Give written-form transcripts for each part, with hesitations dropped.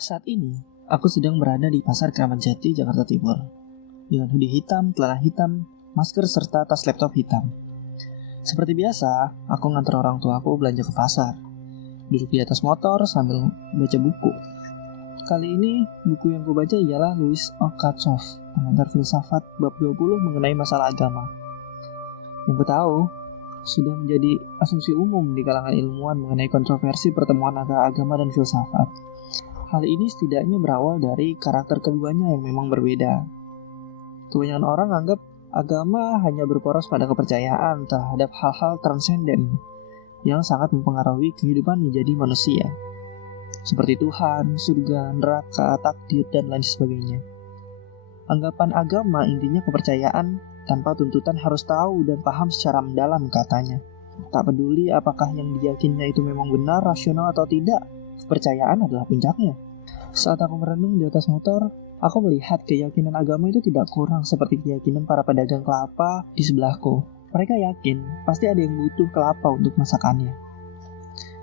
Saat ini, aku sedang berada di Pasar Kramat Jati, Jakarta Timur. Dengan hoodie hitam, celana hitam, masker serta tas laptop hitam. Seperti biasa, aku ngantar orang tuaku belanja ke pasar. Duduk di atas motor sambil baca buku. Kali ini, buku yang kubaca ialah Louis Okhotov, pengantar filsafat bab 20 mengenai masalah agama. Yang ku tahu, sudah menjadi asumsi umum di kalangan ilmuwan mengenai kontroversi pertemuan antara agama dan filsafat. Hal ini setidaknya berawal dari karakter keduanya yang memang berbeda. Kebanyakan orang anggap agama hanya berporos pada kepercayaan terhadap hal-hal transenden yang sangat mempengaruhi kehidupan menjadi manusia, seperti Tuhan, surga, neraka, takdir, dan lain sebagainya. Anggapan agama intinya kepercayaan tanpa tuntutan harus tahu dan paham secara mendalam katanya. Tak peduli apakah yang diyakininya itu memang benar, rasional atau tidak, kepercayaan adalah puncaknya. Saat aku merenung di atas motor, aku melihat keyakinan agama itu tidak kurang seperti keyakinan para pedagang kelapa di sebelahku. Mereka yakin pasti ada yang butuh kelapa untuk masakannya.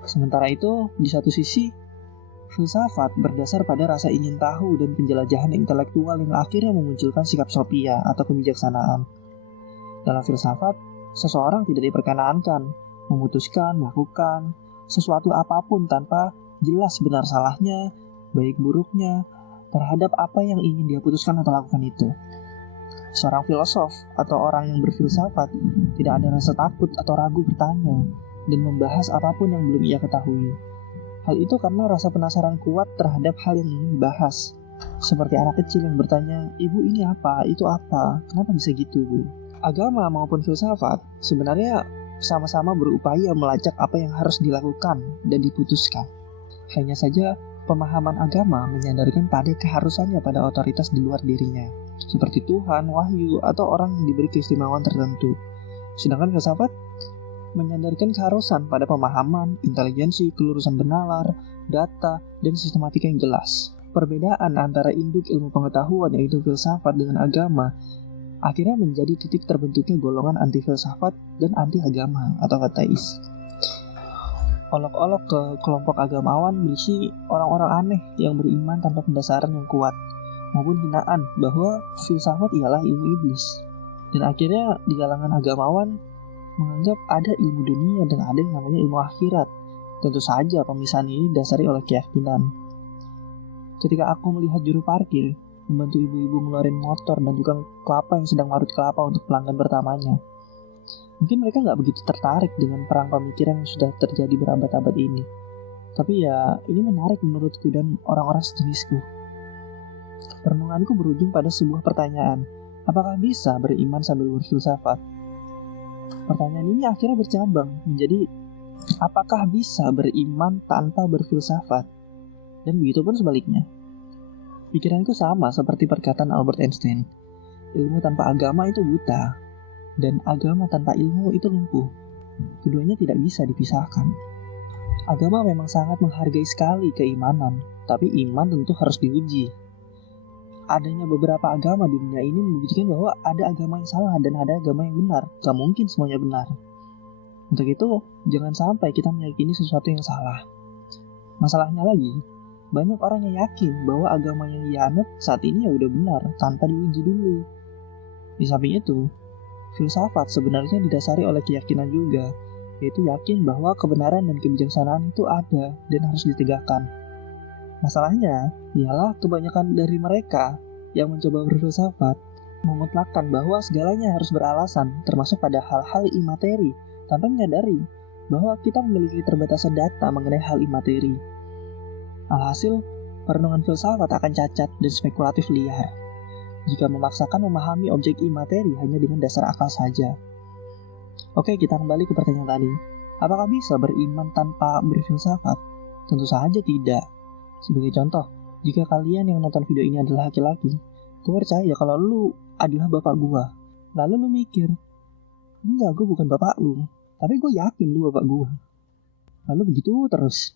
Sementara itu, di satu sisi, filsafat berdasar pada rasa ingin tahu dan penjelajahan intelektual yang akhirnya memunculkan sikap sophia atau kebijaksanaan. Dalam filsafat, seseorang tidak diperkenankan memutuskan, melakukan sesuatu apapun tanpa jelas benar salahnya, baik buruknya, terhadap apa yang ingin dia putuskan atau lakukan itu. Seorang filosof atau orang yang berfilsafat tidak ada rasa takut atau ragu bertanya dan membahas apapun yang belum ia ketahui. Hal itu karena rasa penasaran kuat terhadap hal yang ingin dibahas. Seperti anak kecil yang bertanya, "Ibu, ini apa? Itu apa? Kenapa bisa gitu, Bu?" Agama maupun filsafat sebenarnya sama-sama berupaya melacak apa yang harus dilakukan dan diputuskan. Hanya saja pemahaman agama menyandarkan pada keharusannya pada otoritas di luar dirinya, seperti Tuhan, wahyu, atau orang yang diberi keistimewaan tertentu. Sedangkan filsafat menyandarkan keharusan pada pemahaman, intelijensi, kelurusan benalar, data, dan sistematika yang jelas. Perbedaan antara induk ilmu pengetahuan yaitu filsafat dengan agama akhirnya menjadi titik terbentuknya golongan anti filsafat dan anti agama atau ateis. Olok-olok ke kelompok agamawan berisi orang-orang aneh yang beriman tanpa pendasaran yang kuat, maupun hinaan bahwa filsafat ialah ilmu iblis. Dan akhirnya di kalangan agamawan menganggap ada ilmu dunia dan ada yang namanya ilmu akhirat. Tentu saja pemisahan ini didasari oleh keyakinan. Ketika aku melihat juru parkir membantu ibu-ibu ngeluarin motor dan tukang kelapa yang sedang marut kelapa untuk pelanggan pertamanya, mungkin mereka nggak begitu tertarik dengan perang pemikiran yang sudah terjadi berabad-abad ini. Tapi ya, ini menarik menurutku dan orang-orang sejenisku. Perenunganku berujung pada sebuah pertanyaan. Apakah bisa beriman sambil berfilsafat? Pertanyaan ini akhirnya bercabang menjadi, apakah bisa beriman tanpa berfilsafat? Dan begitu pun sebaliknya. Pikiranku sama seperti perkataan Albert Einstein. Ilmu tanpa agama itu buta, dan agama tanpa ilmu itu lumpuh. Keduanya tidak bisa dipisahkan. Agama memang sangat menghargai sekali keimanan, tapi iman tentu harus diuji. Adanya beberapa agama di dunia ini membuktikan bahwa ada agama yang salah dan ada agama yang benar. Gak mungkin semuanya benar. Untuk itu, jangan sampai kita meyakini sesuatu yang salah. Masalahnya lagi, banyak orang yang yakin bahwa agama yang ia anut saat ini ya udah benar tanpa diuji dulu. Di samping itu, filsafat sebenarnya didasari oleh keyakinan juga, yaitu yakin bahwa kebenaran dan kebijaksanaan itu ada dan harus ditegakkan. Masalahnya ialah kebanyakan dari mereka yang mencoba berfilsafat memutlakkan bahwa segalanya harus beralasan, termasuk pada hal-hal imateri, tanpa menyadari bahwa kita memiliki keterbatasan data mengenai hal imateri. Alhasil, perenungan filsafat akan cacat dan spekulatif liar jika memaksakan memahami objek imateri hanya dengan dasar akal saja. Oke, kita kembali ke pertanyaan tadi. Apakah bisa beriman tanpa berfilsafat? Tentu saja tidak. Sebagai contoh, jika kalian yang nonton video ini adalah laki-laki, gue percaya kalau lu adalah bapak gue. Lalu lu mikir, enggak, gue bukan bapak lu, tapi gue yakin lu bapak gue. Lalu begitu terus.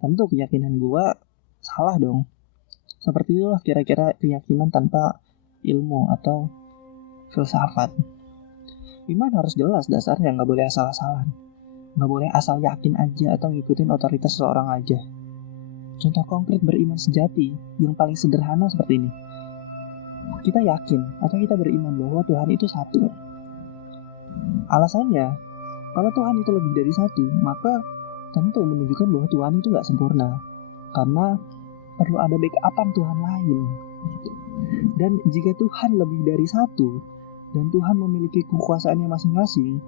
Tentu keyakinan gue salah dong. Seperti itulah kira-kira keyakinan tanpa ilmu atau filsafat. Iman harus jelas dasarnya, gak boleh asal-asalan. Gak boleh asal yakin aja atau ngikutin otoritas seseorang aja. Contoh konkret beriman sejati yang paling sederhana seperti ini. Kita yakin atau kita beriman bahwa Tuhan itu satu. Alasannya, kalau Tuhan itu lebih dari satu, maka tentu menunjukkan bahwa Tuhan itu gak sempurna. Karena perlu ada backupan Tuhan lain. Dan jika Tuhan lebih dari satu, dan Tuhan memiliki kekuasaannya masing-masing,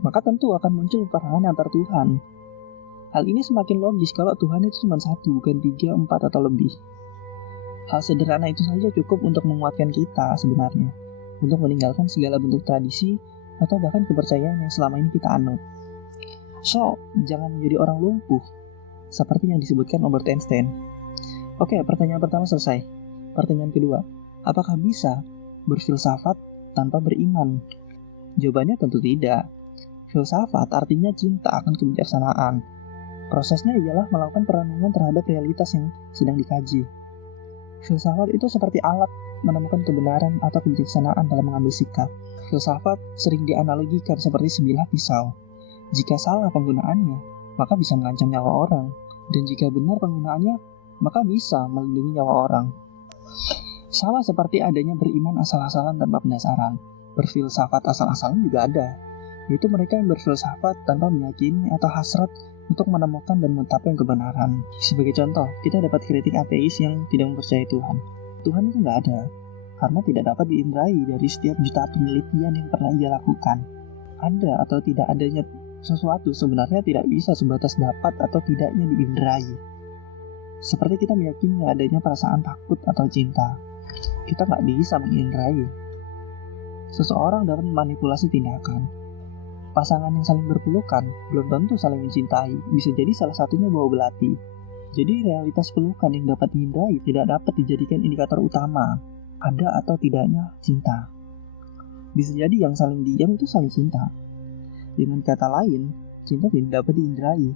maka tentu akan muncul peperangan antar Tuhan. Hal ini semakin logis kalau Tuhan itu cuma satu, bukan 3, 4, atau lebih. Hal sederhana itu saja cukup untuk menguatkan kita sebenarnya, untuk meninggalkan segala bentuk tradisi atau bahkan kepercayaan yang selama ini kita anut. So, jangan menjadi orang lumpuh, seperti yang disebutkan Albert Einstein. Oke, pertanyaan pertama selesai. Pertanyaan kedua, apakah bisa berfilsafat tanpa beriman? Jawabannya tentu tidak. Filsafat artinya cinta akan kebijaksanaan. Prosesnya ialah melakukan perenungan terhadap realitas yang sedang dikaji. Filsafat itu seperti alat menemukan kebenaran atau kebijaksanaan dalam mengambil sikap. Filsafat sering dianalogikan seperti sebilah pisau. Jika salah penggunaannya, maka bisa mengancam nyawa orang. Dan jika benar penggunaannya, maka bisa melindungi nyawa orang. Sama seperti adanya beriman asal-asalan tanpa pendasaran. Berfilsafat asal-asalan juga ada, yaitu mereka yang berfilsafat tanpa meyakini atau hasrat untuk menemukan dan mencapai kebenaran. Sebagai contoh, kita dapat kritik ateis yang tidak mempercayai Tuhan. Tuhan itu nggak ada, karena tidak dapat diindrai dari setiap juta penelitian yang pernah ia lakukan. Ada atau tidak adanya sesuatu sebenarnya tidak bisa sebatas dapat atau tidaknya diindrai. Seperti kita meyakini adanya perasaan takut atau cinta, kita nggak bisa mengindrai. Seseorang dapat memanipulasi tindakan. Pasangan yang saling berpelukan belum tentu saling mencintai, bisa jadi salah satunya bawa belati. Jadi realitas pelukan yang dapat dihindari tidak dapat dijadikan indikator utama ada atau tidaknya cinta. Bisa jadi yang saling diam itu saling cinta. Dengan kata lain, cinta tidak dapat dihindari.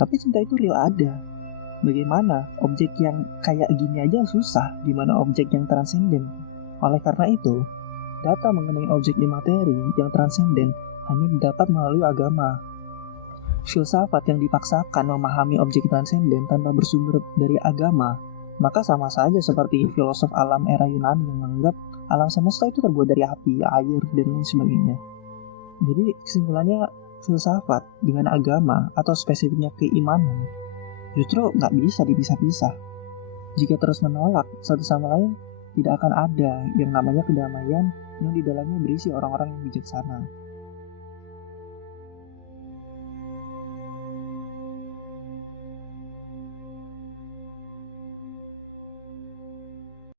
Tapi cinta itu real ada. Bagaimana objek yang kayak gini aja susah, gimana objek yang transenden? Oleh karena itu, data mengenai objek imateri yang transenden hanya didapat melalui agama. Filsafat yang dipaksakan memahami objek transenden tanpa bersumber dari agama, maka sama saja seperti filosof alam era Yunani yang menganggap alam semesta itu terbuat dari api, air, dan lain sebagainya. Jadi kesimpulannya, filsafat dengan agama atau spesifiknya keimanan justru nggak bisa dipisah-pisah. Jika terus menolak satu sama lain, tidak akan ada yang namanya kedamaian yang di dalamnya berisi orang-orang yang bijaksana.